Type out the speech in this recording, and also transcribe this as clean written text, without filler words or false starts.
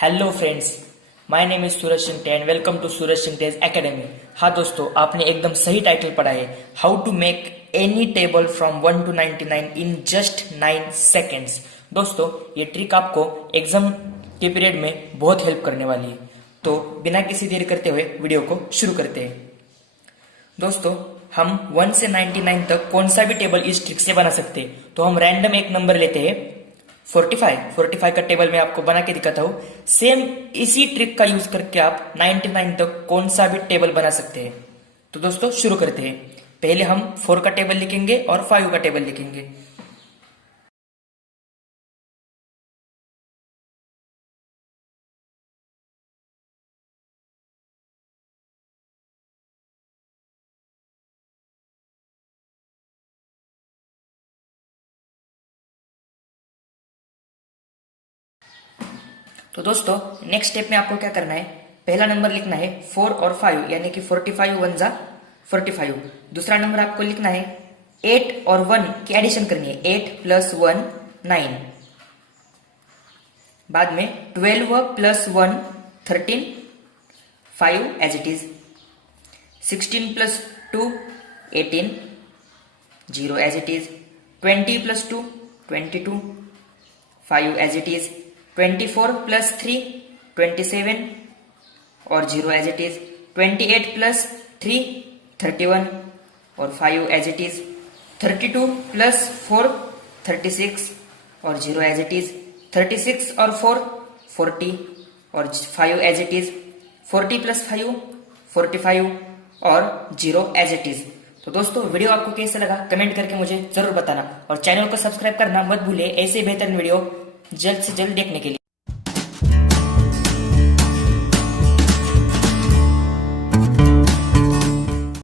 Hello friends, my name is Suraj Shingte and welcome to Suraj Shingte's academy. हाँ दोस्तों, आपने एकदम सही टाइटल पढ़ा है। How to make any table from 1 to 99 in just 9 seconds. दोस्तों, ये ट्रिक आपको एग्जाम के पीरियड में बहुत हेल्प करने वाली है। तो बिना किसी देरी करते हुए वीडियो को शुरू करते हैं। दोस्तों, हम 1 से 99 तक कौन सा भी टेबल इस ट्रिक से बना सकते हैं। तो हम रैंडम एक नंबर लेते हैं 45 का टेबल मैं आपको बना के दिखाता हूं। सेम इसी ट्रिक का यूज करके आप 99 तक कौन सा भी टेबल बना सकते हैं। तो दोस्तों शुरू करते हैं। पहले हम 4 का टेबल लिखेंगे और 5 का टेबल लिखेंगे। तो दोस्तों, नेक्स्ट स्टेप में आपको क्या करना है, पहला नंबर लिखना है 4 और 5 यानी कि 45 1 जा 45। दूसरा नंबर आपको लिखना है 8 और 1 की एडिशन करनी है, 8 + 1 9। बाद में 12 + 1 13 5 as it is. 16 + 2 18 0 as it is. 20 + 2 22 5 as it is. 24 + 3 27 और 0 एज इट इज। 28 + 3 31 और 5 एज इट इज। 32 + 4 36 और 0 एज इट इज। 36 और 4 40 और 5 एज इट इज। 40 + 5 45 और 0 एज इट इज। तो दोस्तों, वीडियो आपको कैसा लगा कमेंट करके मुझे जरूर बताना और चैनल को सब्सक्राइब करना मत भूलिए ऐसे बेहतर वीडियो जल्द से जल्द देखने के लिए।